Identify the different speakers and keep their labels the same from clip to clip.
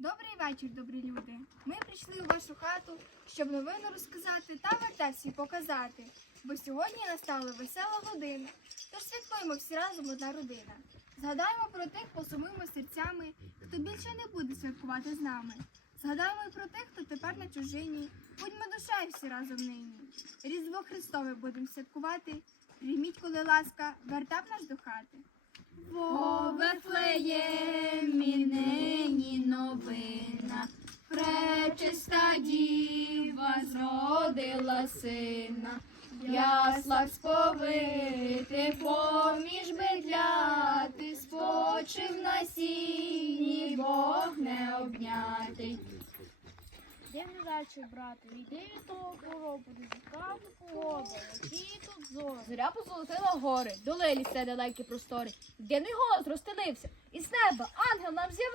Speaker 1: Добрий вечір, добрі люди. Ми прийшли у вашу хату, щоб новину розказати та вертеп свій показати. Бо сьогодні настала весела година, тож святкуємо всі разом одна родина. Згадаємо про тих, посумуємо серцями, хто більше не буде святкувати з нами. Згадаємо і про тих, хто тепер на чужині. Будьмо душею всі разом нині. Різдво Христове будемо святкувати. Прийміть, коли ласка, вертеп наш до хати.
Speaker 2: По Вифлеємі сина, яслах сповити поміж бедляти, спочив на сіні, Бог не обнятий.
Speaker 3: Де не далі, брате, йди від того коробу, яка погода, які тут зорі.
Speaker 2: Зоря позолотила гори, долилі все далекі простори. Дивний голос розстелився, і з неба ангел нам з'явився.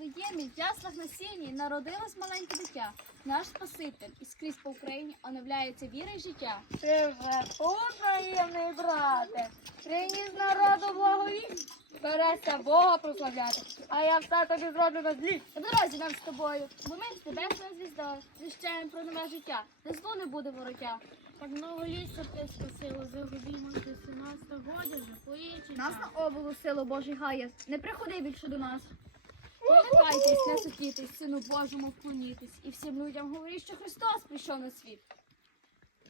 Speaker 2: У Флеємі, в яслах на сіні народилось маленьке дитя, наш Спаситель, і скрізь по Україні оновляється віра й життя.
Speaker 3: Ти вже тут, наємний брате, приніс народу благовість, береться Бога прославляти, а я все тобі зроблю на злі.
Speaker 2: На дорозі нам з тобою, бо ми з небесною звіздою звіщаємо про нове життя, де зло не буде вороття.
Speaker 3: Так много літ, щоб ти спасило, загубімо ти сина стогодя вже поїчі.
Speaker 2: Нас на оболу силу Божий гає, не приходи більше до нас. Полякайтесь, не сутітесь, сину Божому вклонітесь, і всім людям говоріть, що Христос прийшов на світ.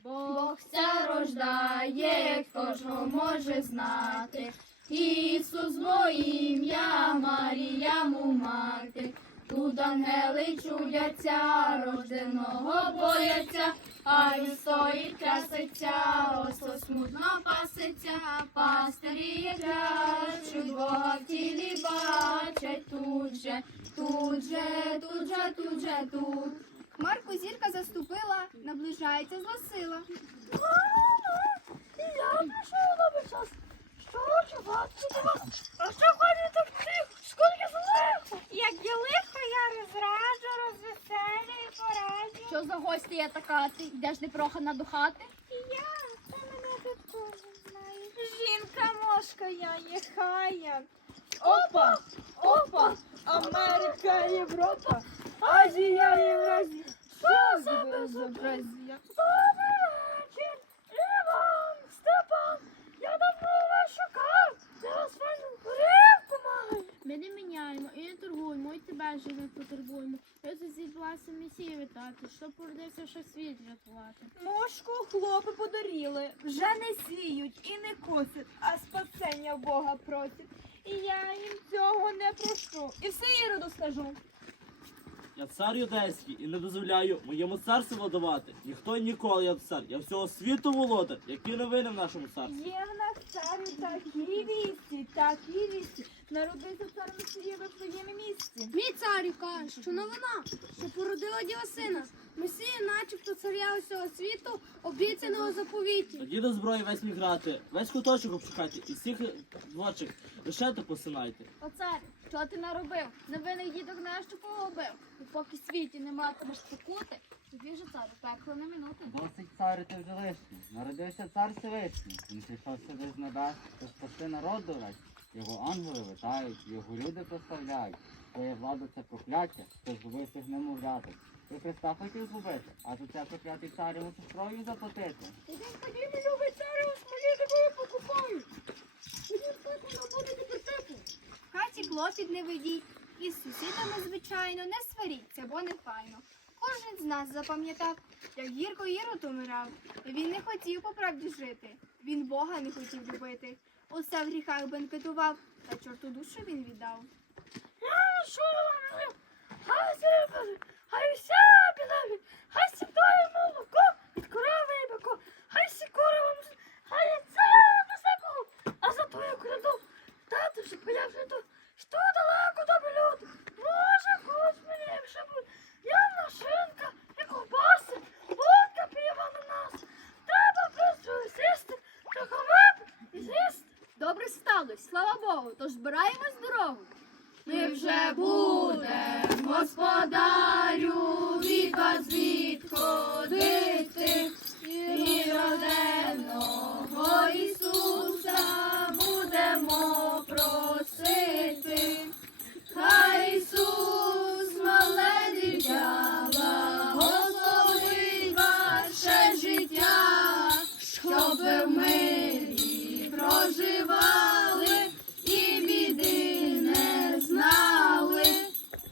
Speaker 2: Бог ся рождає, його може знати. Ісус моє ім'я, Марія му мати. Тут ангели чудяться, рожденого бояться, а він стоїть краситься, осо смутно паситься, пастирі клячуть, Бога в тілі бачать тут же, тут же, тут же, тут же, тут.
Speaker 1: Хмарку зірка заступила, наближається зла сила.
Speaker 3: Я прийшов на час. Що вас? А що ходить так тихо? Скільки злихо? Як є лихо, я розраджу, розвеселюю, пораджу.
Speaker 2: Що за гостя я така? Ти йдеш непрохана до хати?
Speaker 3: Я, це мене тут кожен знає. Жінка мошка, я є хая. Опа, опа, Америка, Європа, Азія, Євразія. Що за безобразія?
Speaker 4: Ми не міняємо і не торгуємо, і тебе вже не потурбуємо. Я тут зібралася Месію вітати, щоб породився, що світ рятувати.
Speaker 5: Мошку хлопи подаріли, вже не сіють і не косять, а спасення Бога просять. І я не прошу. І все Іроду скажу.
Speaker 6: Я цар юдейський і не дозволяю моєму царству владувати. Ніхто і ніколи я цар. Я всього світу володар. Які новини в нашому царстві?
Speaker 5: Є в нас царю такі вісті, такі вісті. Народився цар Месія в своєму місці.
Speaker 4: Мій царю каже, що новина, що породила діва сина. Месія, начебто царя усього світу, обіцяного заповіті.
Speaker 6: Тоді до зброї весь міг грати, весь куточок обшукайте і всіх творчих лишайте посинайте.
Speaker 2: О царю, що ти наробив? Невинних діток нащо погубив? І поки в світі не матимеш спокути, тобі же царю пекло не минути.
Speaker 7: Досить царю ти вже лишній. Народився цар Всевишній. Він прийшов сюди з небес, щоб спасти народ до весь. Його ангели витають, його люди прославляють. Твоя влада це прокляття, хто згубив цих немовляти. Ти Христа хотів згубити, а за це проклятий царю кров'ю заплатити.
Speaker 3: Ідіть, ходіть, любий царю, смоліти, бо покупаю.
Speaker 1: В хаті клопіт не ведіть, і з сусідами, звичайно, не сваріться, бо не файно. Кожен з нас запам'ятав, як гірко Ірод умирав. Він не хотів по правді жити, він Бога не хотів любити. Усе в гріхах бенкетував, та чорту душу він віддав.
Speaker 2: Добре сталося, слава Богу, тож збираємось дорогу.
Speaker 4: Ми вже будемо, господарю,